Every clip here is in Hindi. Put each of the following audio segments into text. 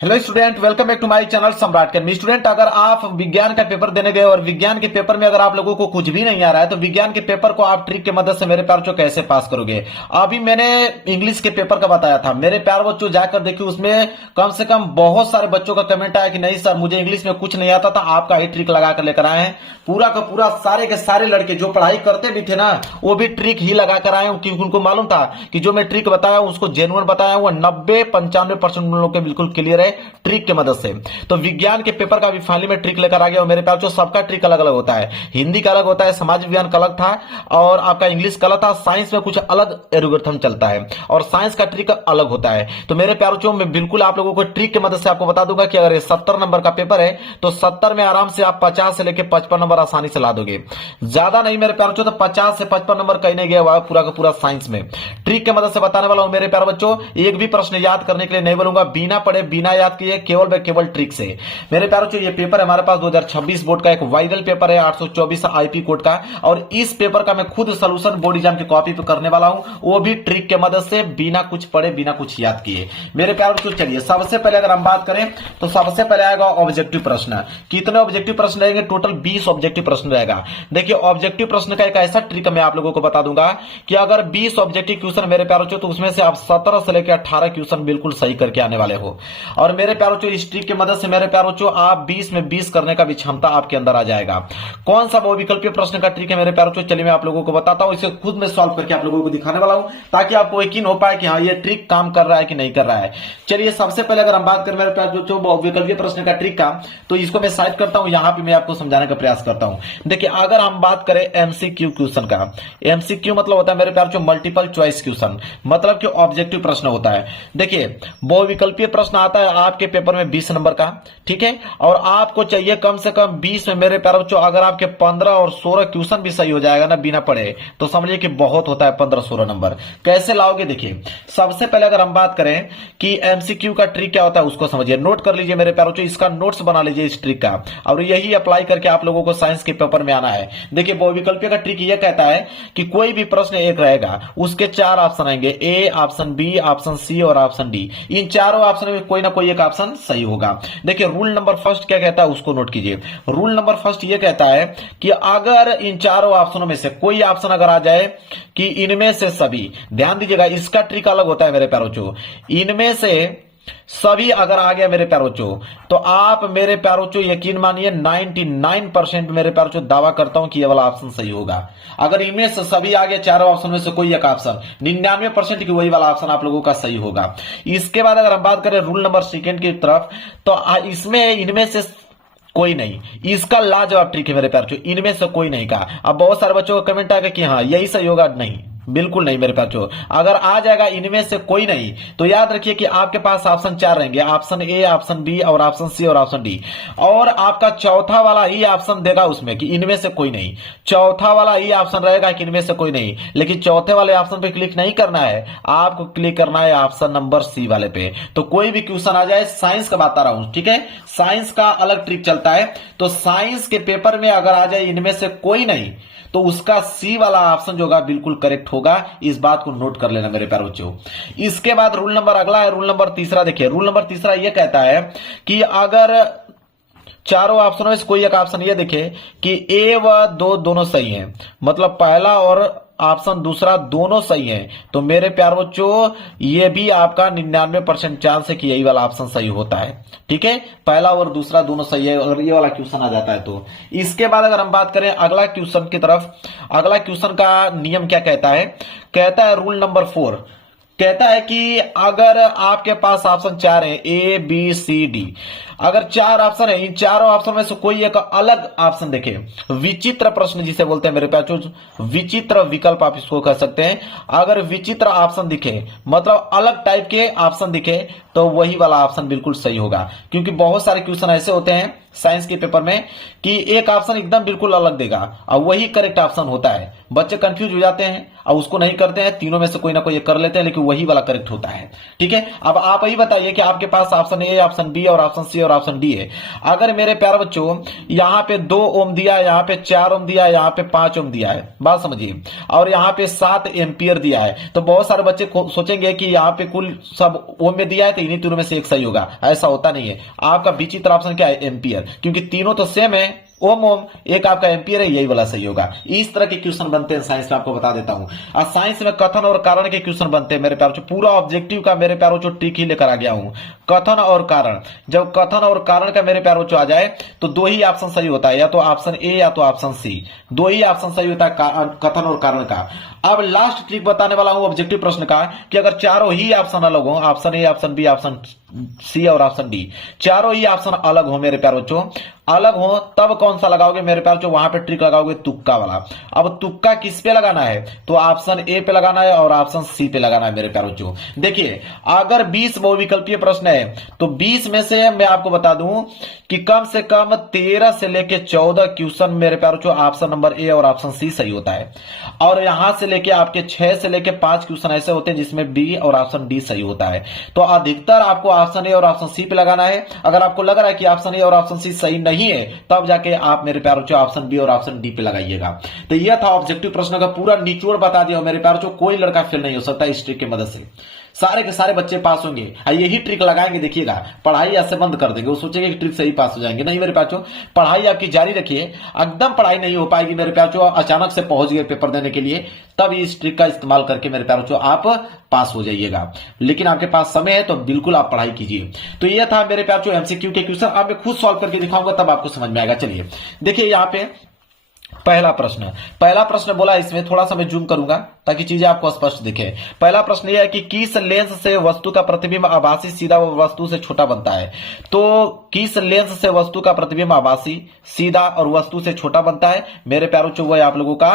Hello student, welcome back to my channel Samrat academy. Student, अगर आप विज्ञान का पेपर देने गए और विज्ञान के पेपर में अगर आप लोगों को कुछ भी नहीं आ रहा है तो विज्ञान के पेपर को आप ट्रिक की मदद से मेरे प्यार बच्चों कैसे पास करोगे। अभी मैंने इंग्लिश के पेपर का बताया था, मेरे प्यार बच्चों जाकर देखिए, उसमें कम से कम बहुत सारे बच्चों का कमेंट आया कि नहीं सर, मुझे इंग्लिश में कुछ नहीं आता था, आपका ही ट्रिक लगा कर लेकर आए हैं। पूरा का पूरा सारे के सारे लड़के जो पढ़ाई करते भी थे ना, वो भी ट्रिक ही लगा कर आए हैं, क्योंकि उनको मालूम था कि जो मैं ट्रिक बताया हूं उसको जेन्युइन बताया हुआ 90-95% उन लोगों के बिल्कुल क्लियर है ट्रिक के मदद से। तो विज्ञान के पेपर का भी फाइनली में ट्रिक लेकर आ गया। और मेरे पास जो सबका ट्रिक अलग अलग होता है, हिंदी का अलग होता है, समाज विज्ञान का अलग था और आपका इंग्लिश का अलग था, साइंस में कुछ अलग एल्गोरिथम चलता है और साइंस का ट्रिक अलग होता है। तो मेरे प्यारों बच्चों, मैं बिल्कुल आप लोगों को ट्रिक की मदद से आपको बता दूंगा कि अगर ये 70 नंबर का पेपर है तो 70 में आराम से आप 50 से लेकर 55 नंबर आसानी से ला दोगे। ज्यादा नहीं मेरे प्यारों बच्चों, तो 50 से 55 नंबर कहीं नहीं गया हुआ है पूरा का पूरा साइंस में। ट्रिक की मदद से बताने वाला हूं मेरे प्यारे बच्चों। एक भी प्रश्न याद करने के लिए नहीं बोलूंगा, बिना पढ़े बिना याद किए केवल ट्रिक से। मेरे प्यारे बच्चों, ये पेपर हमारे पास 2026 बोर्ड का एक वायरल पेपर है 824 आईपी कोड का, और इस पेपर का मैं खुद सॉल्यूशन बोर्ड एग्जाम की कॉपी पे करने वाला हूं, वो भी ट्रिक के मदद से, बिना कुछ पढ़े बिना कुछ याद किए। मेरे प्यारे बच्चों, चलिए सबसे पहले अगर हम बात करें तो सबसे पहले आएगा ऑब्जेक्टिव प्रश्न। कितने ऑब्जेक्टिव प्रश्न रहेंगे? टोटल 20 ऑब्जेक्टिव प्रश्न रहेगा। देखिए, ऑब्जेक्टिव प्रश्न का एक ऐसा ट्रिक मैं आप लोगों को बता दूंगा कि अगर 20 ऑब्जेक्टिव क्वेश्चन मेरे प्यारे बच्चों, तो उसमें से आप 17 से लेकर 18 क्वेश्चन बिल्कुल सही करके आने वाले हो। और मेरे प्यारे बच्चों, इस ट्रिक की मदद से मेरे प्यारे बच्चों, आप 20 में 20 करने का भी क्षमता आपके अंदर आ जाएगा। कौन सा बहुविकल्पीय प्रश्न का ट्रिक है मेरे प्यारे बच्चों, चलिए मैं आप लोगों को बताता हूं। इसे खुद में सॉल्व करके आप लोगों को दिखाने वाला हूं, ताकि आपको यकीन हो पाए कि हाँ, ये ट्रिक काम कर रहा है कि नहीं कर रहा है। चलिए सबसे पहले अगर हम बात करें मेरे प्यारे बच्चों बहुविकल्पीय प्रश्न का ट्रिक का, तो इसको मैं साइड करता हूं, यहां पे मैं आपको समझाने का प्रयास करता हूं। देखिए, अगर हम बात करें एमसीक्यू क्वेश्चन का, एमसीक्यू मतलब होता है मेरे प्यारे बच्चों मल्टीपल चॉइस क्वेश्चन, मतलब कि ऑब्जेक्टिव प्रश्न होता है। देखिए, बहुविकल्पीय प्रश्न आता है आपके पेपर में 20 नंबर का, ठीक है, और आपको चाहिए कम से कम 20 में मेरे प्यारे बच्चों, अगर आपके 15 और 16 क्वेश्चन भी सही हो जाएगा ना बिना पढ़े, तो समझिए कि बहुत होता है 15-16 नंबर। कैसे लाओगे? देखिए, सबसे पहले अगर हम बात करें कि एमसीक्यू का ट्रिक क्या होता है, उसको समझिए, नोट कर लीजिए मेरे प्यारे बच्चों, इसका नोट्स बना लीजिए इस ट्रिक का, और यही अप्लाई करके आप लोगों को साइंस के पेपर में आना है। देखिए, बहुविकल्पीय का ट्रिक यह कहता है कि कोई भी प्रश्न एक रहेगा, उसके 4 ऑप्शन आएंगे, ए, ऑप्शन बी, ऑप्शन सी और ऑप्शन डी। इन चारों ऑप्शन में कोई ना कोई एक ऑप्शन सही होगा। देखिए, रूल नंबर फर्स्ट क्या कहता है उसको नोट कीजिए। रूल नंबर फर्स्ट ये कहता है कि अगर इन चारों ऑप्शनों में से कोई ऑप्शन अगर आ जाए कि इनमें से सभी, ध्यान दीजिएगा इसका ट्रिक अलग होता है मेरे प्यारे बच्चों, इनमें से सभी अगर आ गया मेरे प्यारे बच्चों, तो आप मेरे प्यारे बच्चों यकीन मानिए 99% मेरे प्यारे बच्चों दावा करता हूं कि यह वाला ऑप्शन सही होगा। अगर इनमें से सभी आ गया, चारों ऑप्शन में से कोई एक ऑप्शन, 99% की वही वाला ऑप्शन आप लोगों का सही होगा। इसके बाद अगर हम बात करें रूल नंबर सेकंड की तरफ, तो इसमें इनमें से कोई नहीं, इसका लाजवाब ट्रिक है मेरे प्यारे बच्चों, इनमें से कोई नहीं का। अब बहुत सारे बच्चों का कमेंट आएगा कि हाँ यही सही होगा, नहीं, बिल्कुल नहीं मेरे बच्चों। अगर आ जाएगा इनमें से कोई नहीं, तो याद रखिए कि आपके पास ऑप्शन 4 रहेंगे, ऑप्शन ए, ऑप्शन बी और ऑप्शन सी और ऑप्शन डी, और आपका चौथा वाला ही ऑप्शन देगा उसमें कि इनमें से कोई नहीं। चौथा वाला ही ऑप्शन रहेगा कि इनमें से कोई नहीं, लेकिन चौथे वाले ऑप्शन पे क्लिक नहीं करना है, आपको क्लिक करना है ऑप्शन नंबर सी वाले पे। तो कोई भी क्वेश्चन आ जाए, साइंस का बता रहा हूं, ठीक है, साइंस का अलग ट्रिक चलता है। तो साइंस के पेपर में अगर आ जाए इनमें से कोई नहीं, तो उसका सी वाला ऑप्शन जो होगा बिल्कुल करेक्ट होगा। इस बात को नोट कर लेना मेरे प्यारे बच्चों। इसके बाद रूल नंबर अगला है, रूल नंबर तीसरा। देखिए, रूल नंबर तीसरा यह कहता है कि अगर चारों ऑप्शनों में से कोई एक ऑप्शन, ये देखिए कि ए व दो दोनों सही हैं, मतलब पहला और ऑप्शन दूसरा दोनों सही है, तो मेरे प्यारे बच्चों ये भी आपका 99% चांस है कि यही वाला ऑप्शन सही होता है, ठीक है, पहला और दूसरा दोनों सही है अगर ये वाला क्वेश्चन आ जाता है तो। इसके बाद अगर हम बात करें अगला क्वेश्चन की तरफ, अगला क्वेश्चन का नियम क्या कहता है? कहता है रूल नंबर 4, कहता है कि अगर आपके पास ऑप्शन 4 है, ए बी सी डी, अगर 4 ऑप्शन है, इन चारों ऑप्शन में से कोई एक अलग ऑप्शन देखे, विचित्र प्रश्न जिसे बोलते हैं मेरे प्यारे, विचित्र विकल्प आप इसको कह सकते हैं। अगर विचित्र ऑप्शन दिखे, मतलब अलग टाइप के ऑप्शन दिखे, तो वही वाला ऑप्शन बिल्कुल सही होगा। क्योंकि बहुत सारे क्वेश्चन ऐसे होते हैं साइंस के पेपर में कि एक ऑप्शन एकदम बिल्कुल अलग देगा और वही करेक्ट ऑप्शन होता है, बच्चे कंफ्यूज हो जाते हैं और उसको नहीं करते हैं, तीनों में से कोई ना कोई कर लेते हैं, लेकिन वही वाला करेक्ट होता है, ठीक है। अब आप ही बताइए कि आपके पास ऑप्शन ए, ऑप्शन बी और ऑप्शन सी और ऑप्शन डी है। अगर मेरे प्यारे बच्चों यहाँ पे 2 ओम दिया है, यहाँ पे 4 ओम दिया है, यहाँ पे 5 ओम दिया है, बात समझिए, और यहाँ पे 7 एम्पियर दिया है, तो बहुत सारे बच्चे सोचेंगे कि यहाँ पे कुल सब ओम में दिया है, तो इन्हीं तीनों में से एक सही होगा, ऐसा होता नहीं है। आपका बीच तरफ ऑप्शन क्या है, एम्पियर, क्योंकि तीनों तो सेम है, ओम ओम, एक आपका एम्पियर है, यही वाला सही होगा। इस तरह के क्वेश्चन बनते हैं साइंस में, आपको बता देता हूं। और साइंस में कथन और कारण के क्वेश्चन बनते हैं मेरे प्यारों, पूरा ऑब्जेक्टिव का मेरे प्यारों ट्रिक ही लेकर आ गया हूं। कथन और कारण, जब कथन और कारण का मेरे प्यारों आ जाए तो दो ही ऑप्शन सही होता है, या तो ऑप्शन ए या तो ऑप्शन सी, दो ही ऑप्शन सही होता है कथन और कारण का। अब लास्ट ट्रिक बताने वाला हूं ऑब्जेक्टिव प्रश्न का, कि अगर चारों ही ऑप्शन अलग हो, option A, option B, option C और ऑप्शन डी, चारों ही ऑप्शन अलग हो मेरे प्यारों बच्चों, अलग हो, तब कौन सा लगाओगे मेरे प्यारों बच्चों, वहां पे ट्रिक लगाओगे तुक्का वाला। अब तुक्का किस पे लगाना है, तो ऑप्शन ए पे लगाना है और ऑप्शन सी पे लगाना है मेरे प्यारों बच्चों। देखिए अगर 20 बहुविकल्पीय प्रश्न है तो 20 में से मैं आपको बता दूं कि कम से कम 13 से लेके 14 क्वेश्चन मेरे प्यारों बच्चों ऑप्शन नंबर ए और ऑप्शन सी सही होता है, और यहां से लेके आपके 6 से लेके 5 क्वेश्चन ऐसे होते हैं जिसमें बी और ऑप्शन डी सही होता है। तो अधिकतर आपको ऑप्शन ए और ऑप्शन सी पे लगाना है। अगर आपको लग रहा है कि ऑप्शन ए और ऑप्शन सी सही नहीं है, तब जाके आप मेरे प्यारों बच्चों ऑप्शन बी और ऑप्शन डी पे लगाइएगा। तो यह था ऑब्जेक्टिव प्रश्न का पूरा निचोड़ बता दिया मेरे प्यारों बच्चों। कोई लड़का फेल नहीं हो सकता इस ट्रिक की मदद से, सारे के सारे बच्चे पास होंगे। यही ट्रिक लगाएंगे, देखिएगा पढ़ाई ऐसे बंद कर देंगे, वो सोचेंगे कि ट्रिक से ही पास हो जाएंगे। नहीं मेरे बच्चों, पढ़ाई आपकी जारी रखिए, एकदम पढ़ाई नहीं हो पाएगी मेरे बच्चों। अचानक से पहुंच गए पेपर देने के लिए, तब इस ट्रिक का इस्तेमाल करके मेरे बच्चों आप पास हो जाइएगा। लेकिन आपके पास समय है तो बिल्कुल आप पढ़ाई कीजिए। तो यह था मेरे बच्चों एमसीक्यू के क्वेश्चन। अब मैं खुद सॉल्व करके दिखाऊंगा, तब आपको समझ में आएगा। चलिए देखिए यहां पे पहला प्रश्न बोला, इसमें थोड़ा सा मैं जूम करूंगा ताकि चीजें आपको स्पष्ट दिखे। पहला प्रश्न यह है कि किस लेंस से वस्तु का प्रतिबिंब आभासी सीधा व वस्तु से छोटा बनता है। तो किस लेंस से वस्तु का प्रतिबिंब आभासी सीधा और वस्तु से छोटा बनता है मेरे प्यारों चो, वह आप लोगों का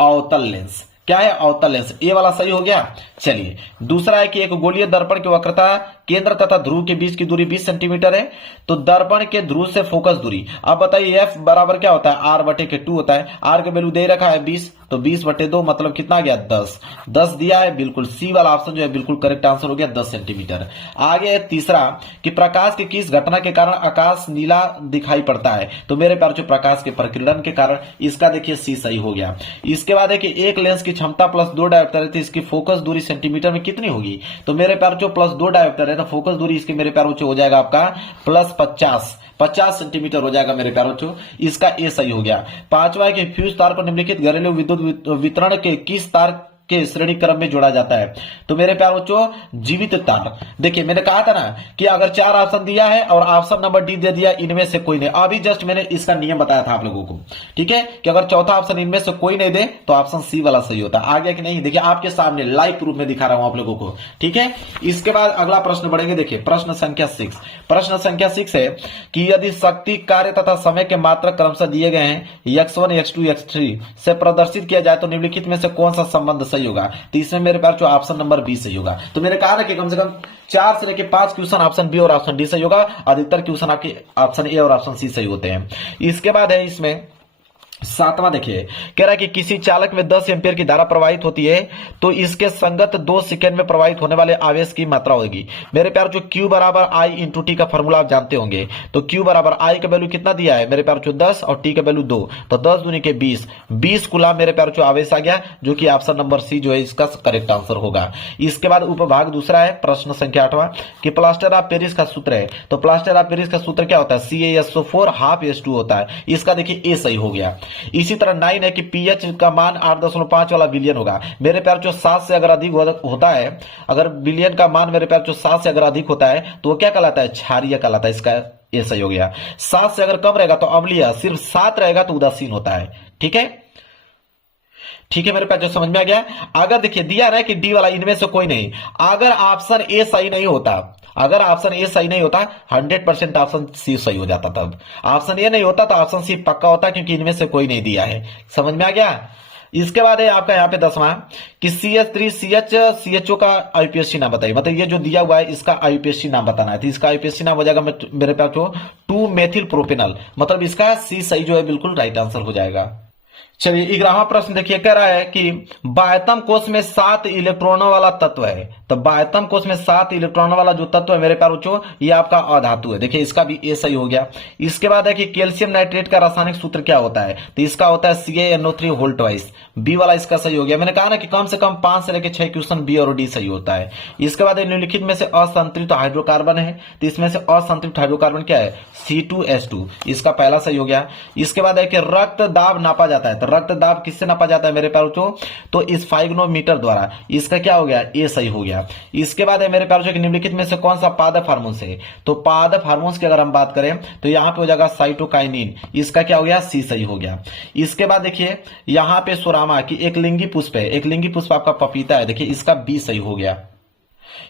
अवतल लेंस। क्या है, अवतल लेंस। ये वाला सही हो गया। चलिए दूसरा है कि एक गोलीय दर्पण की वक्रता केंद्र तथा ध्रुव के बीच की दूरी 20 सेंटीमीटर है, तो दर्पण के ध्रुव से फोकस दूरी, आप बताइए एफ बराबर क्या होता है, आर बटे के 2 होता है। आर का वैल्यू दे रखा है 20, तो 20 बटे 2 मतलब कितना गया 10 दिया है, बिल्कुल सी वाला ऑप्शन जो है बिल्कुल करेक्ट आंसर हो गया 10 सेंटीमीटर। आगे है तीसरा कि प्रकाश की किस घटना के कारण आकाश नीला दिखाई पड़ता है, तो मेरे प्यार जो प्रकाश के प्रकीर्णन के कारण, इसका देखिए सी सही हो गया। इसके बाद है कि एक लेंस की क्षमता प्लस 2 डायोप्टर है, तो इसकी फोकस दूरी सेंटीमीटर में कितनी होगी, तो मेरे प्यार जो प्लस 2 डायोप्टर है तो फोकस दूरी इसके मेरे प्यारों हो जाएगा आपका प्लस 50 सेंटीमीटर हो जाएगा मेरे प्यारों चो। इसका ए सही हो गया। पांचवा है कि फ्यूज तार को निम्नलिखित घरेलू विद्युत वितरण के किस तार के श्रेणी क्रम में जोड़ा जाता है, तो मेरे प्यारों बच्चों जीवित तार। देखिए मैंने कहा था ना कि अगर 4 ऑप्शन दिया है और ऑप्शन नंबर डी दे दिया, इनमें से कोई नहीं। अभी जस्ट मैंने इसका नियम बताया था आप लोगों को, ठीक है, कि अगर चौथा ऑप्शन इनमें से कोई नहीं दे तो ऑप्शन सी वाला सही होता है। आ गया कि नहीं, देखिए आपके सामने लाइव प्रूफ में दिखा रहा हूं आप लोगों को, ठीक है। इसके बाद अगला प्रश्न बढ़ेंगे। देखिए प्रश्न संख्या 6 है कि यदि शक्ति, कार्य तथा समय के मात्रक क्रमशः दिए गए हैं x1 x2 x3 से प्रदर्शित किया जाए तो निम्नलिखित में से कौन सा संबंध सही होगा, तो इसमें मेरे पास जो ऑप्शन नंबर बी सही होगा। तो मैंने कहा ना कि कम से कम 4 से लेके 5 क्वेश्चन ऑप्शन बी और ऑप्शन डी सही होगा, अधिकतर क्वेश्चन आपके ऑप्शन ए और ऑप्शन सी सही होते हैं। इसके बाद है इसमें 7वां, देखिए कह रहा है कि किसी चालक में 10 एम्पियर की धारा प्रवाहित होती है तो इसके संगत 2 सेकंड में प्रवाहित होने वाले आवेश की मात्रा होगी। मेरे प्यार जो Q बराबर I इंटू टी का फॉर्मूला आप जानते होंगे, तो Q बराबर I का वैल्यू कितना दिया है मेरे प्यार जो 10 और T का वैल्यू 2, तो 10 दूनी के 20 कूलाम मेरे प्यार जो आवेश आ गया, जो कि ऑप्शन नंबर सी जो है इसका करेक्ट आंसर होगा। इसके बाद उपभाग दूसरा है प्रश्न संख्या 8वां कि प्लास्टर ऑफ पेरिस का सूत्र है, तो प्लास्टर ऑफ पेरिस का सूत्र क्या होता है, CaSO4 हाफ H2 होता है। इसका देखिए ए सही हो गया। इसी तरह 9 है कि पीएच का मान 8.5 वाला बिलियन होगा। मेरे प्यार जो 7 से अगर अधिक होता है, अगर बिलियन का मान मेरे प्यार जो 7 से अगर अधिक होता है तो वो क्या कहलाता है, क्षारीय कहलाता है। इसका ये सही हो गया। 7 से अगर कम रहेगा तो अम्लीय, सिर्फ 7 रहेगा तो उदासीन होता है। ठीक है, ठीक है मेरे पास जो समझ में आ गया। अगर देखिए दिया रहा है कि डी वाला इनमें से कोई नहीं, अगर ऑप्शन ए सही नहीं होता, अगर ऑप्शन ए सही नहीं होता 100% ऑप्शन सी सही हो जाता। तब ऑप्शन ए नहीं होता तो ऑप्शन सी पक्का होता, क्योंकि इनमें से कोई नहीं दिया है। समझ में आ गया। इसके बाद है आपका यहाँ पे 10वां कि CH3 CHO का IUPAC नाम बताइए। मतलब ये जो दिया हुआ है इसका IUPAC नाम बताना है, तो इसका IUPAC नाम हो जाएगा मेरे पास जो 2 मेथिल प्रोपेनल, मतलब इसका सी सही जो है बिल्कुल राइट आंसर हो जाएगा। चलिए 11वां प्रश्न देखिए, कह रहा है कि बाह्यतम कोष में 7 इलेक्ट्रॉनों वाला तत्व है। तो बाह्यतम कोष में 7 इलेक्ट्रॉनों वाला जो तत्व है मेरे प्यारे बच्चों, ये आपका अधातु है। देखिए इसका भी ए सही हो गया। इसके बाद है कि कैल्शियम नाइट्रेट का रासायनिक सूत्र क्या होता है, तो इसका होता है CaNO3 होल ट्वाइस। बी वाला इसका सही हो गया। मैंने कहा ना कि कम से कम 5 से लेकर 6 क्वेश्चन बी और डी सही होता है। इसके बाद निम्नलिखित में से असंतृप्त हाइड्रोकार्बन है, तो इसमें से असंतृप्त हाइड्रोकार्बन क्या है, C2H2, इसका पहला सही हो गया। इसके बाद है कि रक्त दाब नापा जाता है, तो रक्त दाब किससे नापा जाता है मेरे प्यारे बच्चों, तो इस फाइग्नोमीटर द्वारा, इसका क्या हो गया, ए सही हो गया। इसके बाद है मेरे प्यारे बच्चों निम्नलिखित में से कौन सा पादप हार्मोन है, तो पादप हार्मोन्स की अगर हम बात करें तो यहां पे हो जाएगा साइटोकाइनिन, इसका क्या हो गया, सी सही हो गया। इसके बाद देखिए यहां पे सोरामा की एक लिंगी पुष्प है, एक लिंगी पुष्प आपका पपीता है, देखिए इसका बी सही हो गया।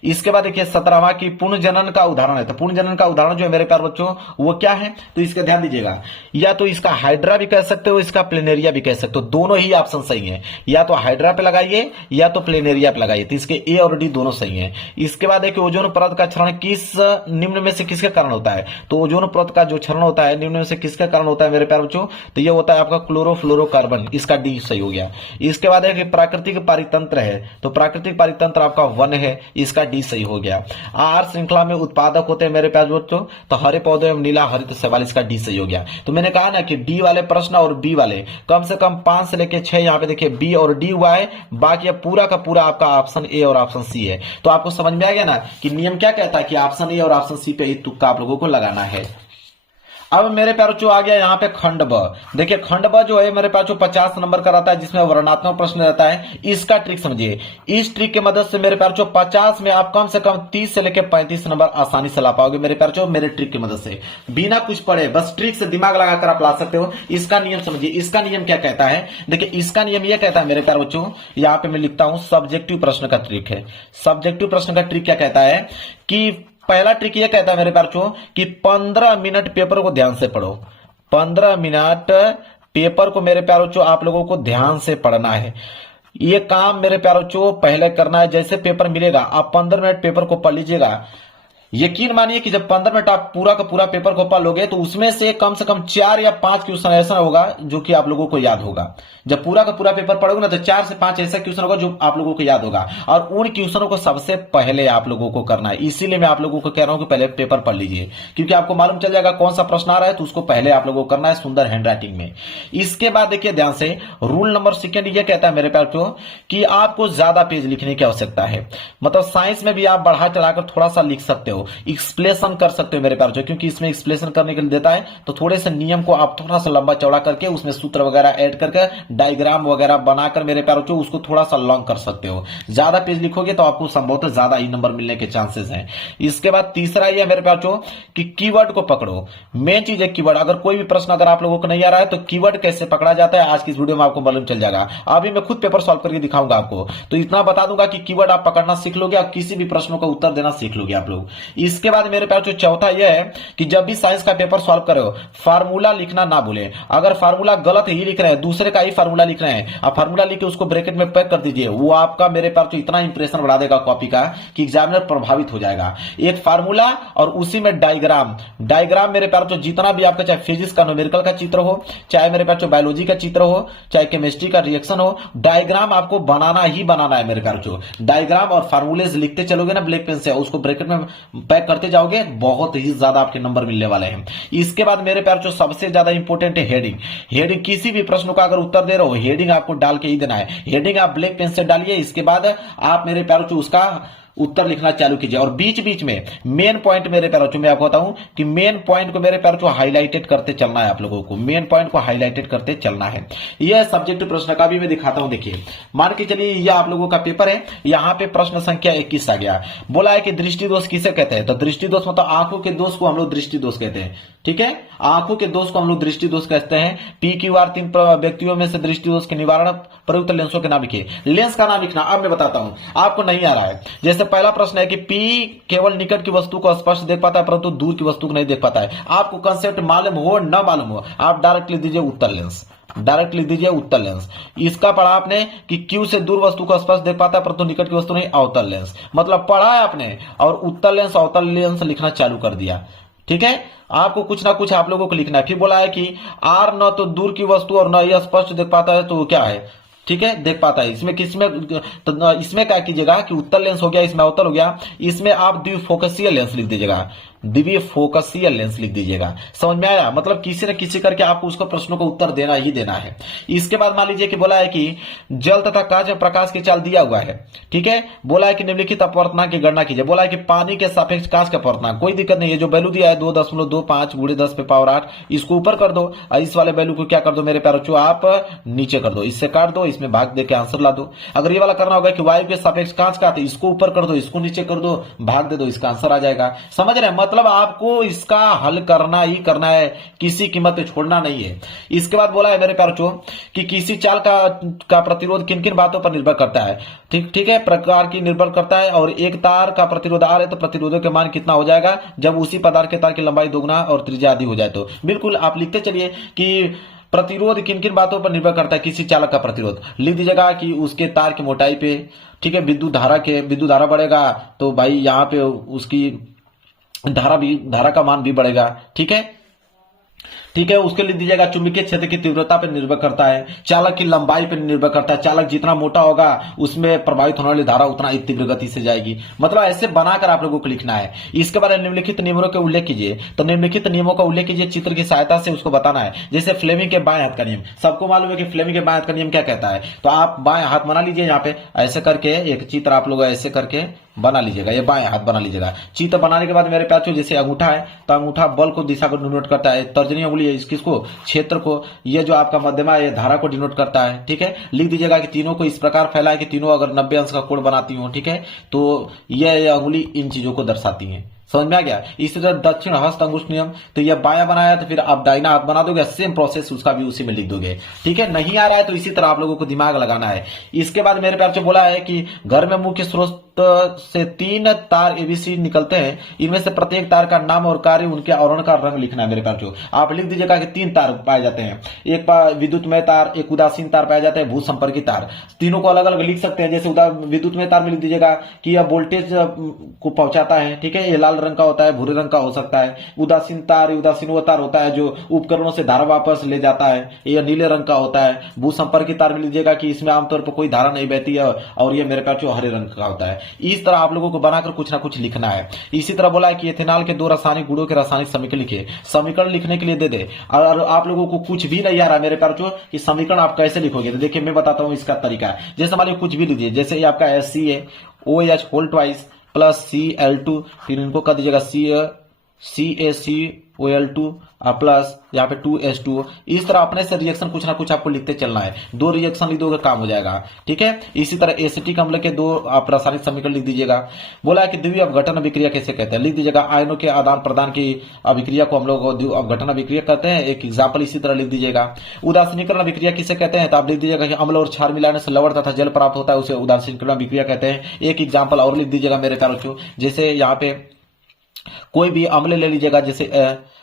इसके बाद देखिए 17वां की पुनर्जनन का उदाहरण है, तो पुनर्जनन का उदाहरण जो है मेरे प्यारे बच्चों वो क्या है, तो इसका ध्यान दीजिएगा, या तो इसका हाइड्रा भी कह सकते हो, इसका प्लेनेरिया भी कह सकते हो, दोनों ही ऑप्शन सही है। या तो हाइड्रा पे लगाइए या तो प्लेनेरिया पे लगाइए, तो इसके ए और डी दोनों सही है। इसके बाद देखिए ओजोन परत का क्षरण किस निम्न में से किसके कारण होता है, तो ओजोन परत का जो क्षरण होता है निम्न में से किसके कारण होता है मेरे प्यारे बच्चों, तो ये होता है आपका क्लोरोफ्लोरोकार्बन, इसका डी सही हो गया। इसके बाद है प्राकृतिक पारितंत्र है, तो प्राकृतिक पारितंत्र आपका वन है, इसका डी सही हो गया। आहार श्रृंखला में उत्पादक होते हैं मेरे प्यारे बच्चों, तो हरे पौधे एवं नीला हरित शैवाल, इसका डी सही हो गया। तो मैंने कहा ना कि डी वाले प्रश्न और बी वाले कम से कम 5 से लेकर 6 यहाँ पे देखिए बी और डी हुआ है, बाकी पूरा का पूरा आपका ऑप्शन ए और ऑप्शन सी है। तो आपको समझ में आ गया ना कि नियम क्या कहता है कि ऑप्शन ए और ऑप्शन सी पे ही तुक्का आप लोगों को लगाना है। अब मेरे प्यारे बच्चों आ गया यहाँ पे खंड ब। देखिए खंड ब जो है मेरे प्यारे बच्चों 50 नंबर का रहता है, जिसमें वर्णनात्मक प्रश्न रहता है। इसका ट्रिक समझिए, इस ट्रिक की मदद से मेरे प्यारे बच्चों 50 में आप कम से कम 30 से लेकर 35 नंबर आसानी से ला पाओगे मेरे प्यारे बच्चों, मेरे ट्रिक की मदद से, बिना कुछ पढ़े बस ट्रिक से दिमाग लगाकर आप ला सकते हो। इसका नियम समझिए, इसका नियम क्या कहता है, देखिए इसका नियम यह कहता है मेरे प्यारे बच्चों, यहाँ पे मैं लिखता हूं सब्जेक्टिव प्रश्न का ट्रिक है। सब्जेक्टिव प्रश्न का ट्रिक क्या कहता है कि पहला ट्रिक यह कहता है मेरे प्यारे बच्चों कि 15 मिनट पेपर को ध्यान से पढ़ो। 15 मिनट पेपर को मेरे प्यारे बच्चों आप लोगों को ध्यान से पढ़ना है। ये काम मेरे प्यारे बच्चों पहले करना है, जैसे पेपर मिलेगा आप 15 मिनट पेपर को पढ़ लीजिएगा। यकीन मानिए कि जब 15 मिनट आप पूरा का पूरा पेपर को पढ़ लोगे तो उसमें से कम 4 या 5 क्वेश्चन ऐसा होगा जो कि आप लोगों को याद होगा। जब पूरा का पूरा पेपर पढ़ोगे ना तो 4 से 5 ऐसा क्वेश्चन होगा जो आप लोगों को याद होगा, और उन क्वेश्चनों को सबसे पहले आप लोगों को करना है। इसीलिए मैं आप लोगों को कह रहा हूं कि पहले पेपर पढ़ लीजिए, क्योंकि आपको मालूम चल जाएगा कौन सा प्रश्न आ रहा है, तो उसको पहले आप लोगों को करना है सुंदर हैंडराइटिंग में। इसके बाद देखिए ध्यान से, रूल नंबर सेकेंड यह कहता है मेरे प्यारे बच्चों कि आपको ज्यादा पेज लिखने की आवश्यकता है। मतलब साइंस में भी आप बढ़ा चढ़ाकर थोड़ा सा लिख सकते हो, एक्सप्लेशन कर सकते हो मेरे प्यारे बच्चों, क्योंकि इसमें एक्सप्लेशन करने के लिए देता है। तो थोड़े से नियम को आप थोड़ा सा लंबा चौड़ा करके उसमें सूत्र वगैरह ऐड करके डायग्राम वगैरह बनाकर मेरे प्यारे बच्चों उसको थोड़ा सा लॉन्ग कर सकते हो। ज्यादा पेज लिखोगे तो आपको संभवतः ज्यादा ही नंबर मिलने के चांसेस हैं। इसके बाद तीसरा ये मेरे प्यारे बच्चों कि कीवर्ड को पकड़ो। मेन चीज है कीवर्ड। अगर कोई भी प्रश्न अगर आप लोगों को नहीं आ रहा है तो कीवर्ड कैसे पकड़ा जाता है आज की इस वीडियो में आपको मालूम चल जाएगा। अभी मैं खुद पेपर सॉल्व करके दिखाऊंगा आपको, तो इतना बता दूंगा कि कीवर्ड आप पकड़ना सीख लोगे और किसी भी प्रश्नों का उत्तर देना सीख लोगे आप लोग। इसके बाद मेरे प्यारे बच्चों चौथा यह है कि जब भी साइंस का पेपर सॉल्व करो फार्मूला लिखना ना भूलें। अगर फार्मूला गलत ही लिख रहे हैं, दूसरे का ही फार्मूला लिख रहे हैं, आप फार्मूला लिख के उसको ब्रैकेट में पैक कर दीजिए, वो आपका मेरे पास तो इतना इंप्रेशन बढ़ा देगा कॉपी का कि एग्जामिनर प्रभावित हो जाएगा। एक फार्मूला और उसी में डायग्राम मेरे पास तो जितना भी आपका चाहे फिजिक्स का न्यूमेरिकल का चित्र हो, चाहे मेरे पास बायोलॉजी का चित्र हो, चाहे केमिस्ट्री का रिएक्शन हो, डायग्राम आपको बनाना ही बनाना है मेरे पास। डायग्राम और फार्मूलेज लिखते चलोगे ना ब्लैक पेन से, उसको ब्रैकेट में पैक करते जाओगे, बहुत ही ज्यादा आपके नंबर मिलने वाले हैं। इसके बाद मेरे प्यार जो सबसे ज्यादा इंपॉर्टेंट है हेडिंग। किसी भी प्रश्न का अगर उत्तर दे रहे हो हेडिंग आपको डाल के ही देना है। हेडिंग आप ब्लैक पेन से डालिए, इसके बाद आप मेरे प्यार उसका उत्तर लिखना चालू कीजिए। और बीच बीच में मेन पॉइंट मेरे प्यारे मैं आपको बताऊं कि मेन पॉइंट को मेरे प्यारे हाईलाइटेड करते चलना है। आप लोगों को मेन पॉइंट को हाईलाइटेड करते चलना है। यह सब्जेक्टिव प्रश्न का भी मैं दिखाता हूं। देखिए मान के चलिए यह आप लोगों का पेपर है, यहां पे प्रश्न संख्या 21 आ गया। बोला है कि दृष्टि दोष किसे कहते हैं, तो दृष्टि दोष मतलब आंखों के दोष को हम लोग दृष्टि दोष कहते हैं। ठीक है, आंखों के दोष को हम लोग दृष्टि दोष कहते हैं। PQR 3 व्यक्तियों में से दृष्टि दोष के निवारण प्रयुक्त लेंसों के नाम लिखिए। लेंस का नाम लिखना अब मैं बताता हूं, आपको नहीं आ रहा है। जैसे पहला प्रश्न है कि P केवल निकट की वस्तु को स्पष्ट देख पाता है परंतु दूर की वस्तु को नहीं देख पाता है। आपको कंसेप्ट मालूम हो न मालूम हो, आप डायरेक्ट लिख दीजिए उत्तर लेंस। डायरेक्ट लिख दीजिए उत्तर लेंस। इसका पढ़ा आपने कि Q से दूर वस्तु को स्पष्ट देख पाता है परंतु निकट की वस्तु नहीं, अवतल लेंस। मतलब पढ़ा है आपने और उत्तर लेंस अवतल लेंस लिखना चालू कर दिया। ठीक है, आपको कुछ ना कुछ आप लोगों को लिखना है। फिर बोला है कि आर न तो दूर की वस्तु और न ही स्पष्ट देख पाता है, तो वो क्या है? ठीक है, देख पाता है। इसमें किसमें, तो इसमें क्या कीजिएगा कि उत्तल लेंस हो गया, इसमें अवतल हो गया, इसमें आप द्विफोकसीय लेंस लिख दीजिएगा, द्विफोकसीय लेंस लिख दीजिएगा। समझ में आया? मतलब किसी न किसी करके आपको उसको प्रश्नों को उत्तर देना ही देना है। इसके बाद मान लीजिए कि बोला है कि जल तथा कांच में प्रकाश की चाल दिया हुआ है, ठीक है। बोला है कि निम्नलिखित अपवर्तनांक की गणना कीजिए। बोला है कि पानी के सापेक्ष कांच का अपवर्तनांक, कोई दिक्कत नहीं है, जो वैल्यू दिया है 2.25 × 10⁻8, इसको ऊपर कर दो और इस वाले वैल्यू को क्या कर दो मेरे प्यारे बच्चों, आप नीचे कर दो, इससे काट दो, इसमें भाग दे के आंसर ला दो। अगर ये वाला करना होगा कि वायु के सापेक्ष कांच का, तो इसको ऊपर कर दो, इसको नीचे कर दो, भाग दे दो, इसका आंसर आ जाएगा। समझ रहे हैं? मतलब आपको इसका हल करना ही करना है, किसी कीमत पे छोड़ना नहीं है। इसके बाद बोला है मेरे प्यारे बच्चों कि किसी चाल का प्रतिरोध किन किन बातों पर निर्भर करता है। ठीक है, प्रकार की निर्भर करता है। और एक तार का प्रतिरोध आर है तो प्रतिरोधों के मान कितना हो जाएगा जब उसी पदार्थ के तार की लंबाई दोगुना और त्रिज्या आधी हो जाए। तो बिल्कुल आप लिखते चलिए कि प्रतिरोध किन किन बातों पर निर्भर करता है। किसी चालक का प्रतिरोध लिख दीजिएगा कि उसके तार की मोटाई पे, ठीक है। विद्युत धारा बढ़ेगा तो भाई यहाँ पे उसकी धारा का मान भी बढ़ेगा, ठीक है। ठीक है, उसके लिख दीजिएगा चुंबकीय क्षेत्र की तीव्रता पर निर्भर करता है, चालक की लंबाई पर निर्भर करता है, चालक जितना मोटा होगा उसमें प्रभावित होने वाली धारा उतना ही तीव्र गति से जाएगी। मतलब ऐसे बनाकर आप लोगों को लिखना है। इसके बाद निम्नलिखित नियमों के उल्लेख कीजिए। तो निम्नलिखित नियमों का उल्लेख कीजिए, चित्र की सहायता से उसको बताना है। जैसे फ्लेमिंग के बाएं हाथ का नियम, सबको मालूम है कि फ्लेमिंग के बाएं हाथ का नियम क्या कहता है। तो आप बाएं हाथ बना लीजिए, यहाँ पे ऐसे करके एक चित्र आप लोग ऐसे करके बना लीजिएगा, ये बाएं हाथ बना लीजिएगा। चित्र बनाने के बाद मेरे प्यारे जैसे अंगूठा है तो अंगूठा बल को दिशा को डिनोट करता है, तर्जनी उंगली है किसको, क्षेत्र को, ये जो आपका मध्यमा है ये धारा को डिनोट करता है, ठीक है। लिख दीजिएगा कि तीनों को इस प्रकार फैलाए कि तीनों अगर 90 अंश का कोण बनाती हो, ठीक है, तो ये अंगुली इन चीजों को दर्शाती है। समझ में आ गया? इसी तरह दक्षिण हस्त अंगुष्ठ नियम, तो ये बाया बनाया तो फिर आप दाहिना हाथ बना दोगे, सेम प्रोसेस उसका भी उसी में लिख दोगे, ठीक है। नहीं आ रहा है तो इसी तरह आप लोगों को दिमाग लगाना है। इसके बाद मेरे प्यार से बोला है कि घर में मुख्य स्रोत से 3 तार एबीसी निकलते हैं, इनमें से प्रत्येक तार का नाम और कार्य, उनके आवरण का रंग लिखना है मेरे प्यार जो। आप लिख दीजिएगा कि 3 तार पाए जाते हैं, एक विद्युतमय तार, एक उदासीन तार पाया जाता है, भू संपर्की तार। तीनों को अलग अलग लिख सकते हैं। जैसे विद्युतमय तार में लिख दीजिएगा कि यह वोल्टेज को पहुंचाता है, ठीक है, ये लाल रंग का होता है, भूरे रंग का हो सकता है। उदासीन वो तार होता है जो उपकरणों से धारा वापस ले जाता है, यह नीले रंग का होता है। भू संपर्की तार में लीजिएगा कि इसमें आमतौर पर कोई धारा नहीं बहती है और यह मेरे पास जो हरे रंग का होता है। इस तरह आप लोगों को बनाकर कुछ ना कुछ लिखना है। इसी तरह बोला है कि एथेनॉल के 2 रासायनिक गुणों के रासायनिक समीकरण लिखिए। समीकरण लिखने के लिए दे दे, और आप लोगों को कुछ भी नहीं आ रहा मेरे प्यारे कि समीकरण आप कैसे लिखोगे, तो देखिए मैं बताता हूं इसका तरीका। जैसे मान लीजिए कुछ भी लीजिए, जैसे आपका SCaOH whole twice plus Cl2, फिर इनको कर दीजिएगा CaCOL2 प्लस यहाँ पे 2H2O। इस तरह अपने से रिएक्शन कुछ ना कुछ आपको लिखते चलना है। 2 रिएक्शन लिख दोगे काम हो जाएगा, ठीक है। इसी तरह एसिटिक अम्ल के 2 आप रासायनिक समीकरण लिख दीजिएगा। बोला है कि द्वितीय अपघटन अभिक्रिया कैसे कहते हैं, लिख दीजिएगा आयनों के आदान प्रदान की अभिक्रिया को हम लोग अपघटन अभिक्रिया कहते हैं। एक एग्जाम्पल इसी तरह लिख दीजिएगा। उदासीनीकरण अभिक्रिया किसे कहते हैं, तो आप लिख दीजिएगा कि अम्ल और क्षार मिलाने से लवण तथा जल प्राप्त होता है, उसे उदासीनीकरण अभिक्रिया कहते हैं। एक एग्जाम्पल और लिख दीजिएगा मेरे प्यारे, जैसे यहाँ पे कोई भी अम्ल ले लीजिएगा, जैसे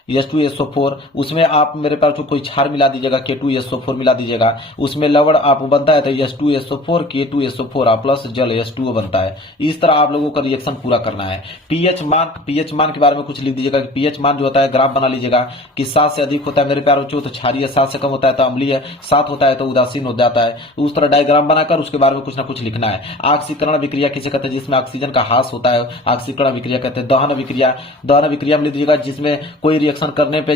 H2SO4, उसमें आप मेरे पास कोई क्षार मिला दीजिएगा, K2SO4 मिला दीजिएगा, उसमें लवण आप बनता है तो H2SO4 K2SO4 प्लस जल H2O बनता है। इस तरह आप लोगों का रिएक्शन पूरा करना है। पीएच मान के बारे में कुछ लिख दीजिएगा कि पीएच मान जो होता है ग्राफ बना लीजिएगा कि 7 से अधिक होता है मेरे प्यारे बच्चों तो क्षारीय, 7 से कम होता है तो अम्लीय, 7 होता है तो उदासीन हो जाता है। उस तरह डायग्राम बनाकर उसके बारे में कुछ ना कुछ लिखना है। ऑक्सीकरण अभिक्रिया किसे कहते हैं, जिसमें ऑक्सीजन का ह्रास होता है, ऑक्सीकरण अभिक्रिया कहते हैं। दहन अभिक्रिया में लिख दीजिएगा जिसमें कोई रिएक्शन करने पे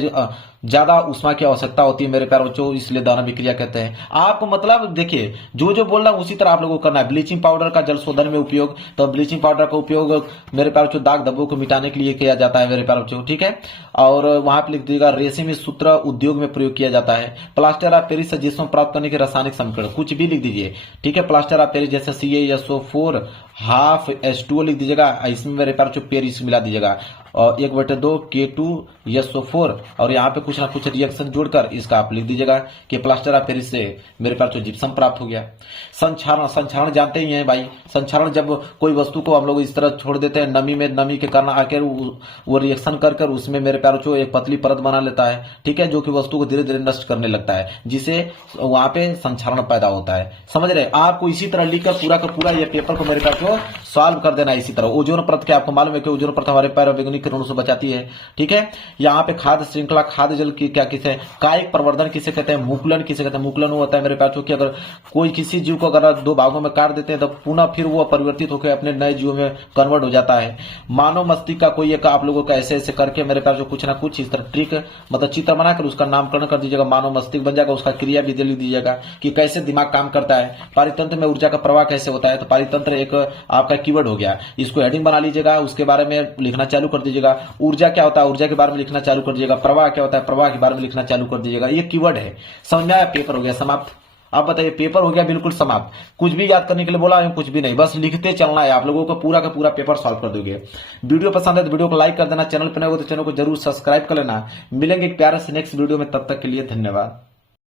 ज्यादा उष्मा की आवश्यकता होती है मेरे प्यारे बच्चों, इसलिए दहन अभिक्रिया कहते हैं। आपको मतलब देखिए जो बोल रहा हूं उसी तरह आप लोगों को करना है। ब्लीचिंग पाउडर का जल शोधन में उपयोग, तो ब्लीचिंग पाउडर का उपयोग मेरे प्यारे बच्चों दाग धब्बों को मिटाने के लिए किया जाता है मेरे प्यारे बच्चों, ठीक है। और वहां पर लिख दीजिएगा रेशमी सूत्र उद्योग में प्रयोग किया जाता है। प्लास्टर ऑफ पेरिस से जिस्म प्राप्त करने के रासायनिक समीकरण कुछ भी लिख दीजिए, ठीक है। प्लास्टर ऑफ पेरिस जैसे CaSO4 हाफ H2O लिख दीजिएगा, इसमें मेरे प्यारे बच्चों पेरिस मिला दीजिएगा और 1/2 K2SO4 और यहाँ पे कुछ ना कुछ रिएक्शन जोड़कर इसका आप लिख दीजिएगा कि प्लास्टर ऑफ पेरिस से मेरे पास जो जिप्सम प्राप्त हो गया। संक्षारण जानते ही हैं भाई, संक्षारण जब कोई वस्तु को हम लोग इस तरह छोड़ देते हैं नमी के कारण आकर वो रिएक्शन कर उसमें मेरे प्यारों को एक पतली परत बना लेता है, ठीक है, जो कि वस्तु को धीरे धीरे नष्ट करने लगता है, जिसे वहां पे संक्षारण पैदा होता है। समझ रहे? आपको इसी तरह लिखकर पूरा का पूरा ये पेपर को मेरे पास सॉल्व कर देना। इसी तरह ओजोन परत के आपको मालूम है कि ओजोन परत हमारे पैराबैंगनी हानिकारक किरणों से बचाती है। ठीक है, यहाँ पे खाद्य श्रृंखला, खाद्य जल की क्या किसे, कायिक प्रवर्धन किसे कहते हैं, मुकुलन किसे कहते हैं। मुकुलन वो होता है मेरे बच्चों की अगर कोई किसी जीव को अगर दो भागों में काट देते हैं तो पुनः फिर वो परिवर्तित होकर अपने नए जीवों में कन्वर्ट हो जाता है। मानव मस्तिष्क का कोई एक आप लोगों का ऐसे ऐसे करके मेरे पास जो कुछ ना कुछ इस तरह ट्रिक मतलब चित्र बनाकर उसका नामकरण कर दीजिएगा, मानव मस्तिष्क बन जाएगा। उसका क्रिया विधि लिख दीजिएगा कि कैसे दिमाग काम करता है, पारितंत्र में ऊर्जा का प्रवाह कैसे होता है। तो पारितंत्र एक आपका कीवर्ड हो गया, इसको हेडिंग बना लीजिएगा, उसके बारे में लिखना चालू कर दीजिएगा। ऊर्जा क्या होता है, ऊर्जा के बारे में लिखना चालू कर दीजिएगा। प्रवाह क्या होता है, प्रवाह के बारे में लिखना चालू कर दीजिएगा। ये कीवर्ड है, समझ में आया? पेपर हो गया समाप्त। आप बताइए, पेपर हो गया बिल्कुल समाप्त। कुछ भी याद करने के लिए बोला है, कुछ भी नहीं, बस लिखते चलना है। आप लोगों को पूरा का पूरा पेपर सॉल्व कर दोगे। वीडियो पसंद है तो वीडियो को लाइक कर देना, चैनल पर नए हो तो चैनल को जरूर सब्सक्राइब कर लेना। मिलेंगे एक प्यारे से नेक्स्ट वीडियो में, तब तक के लिए धन्यवाद।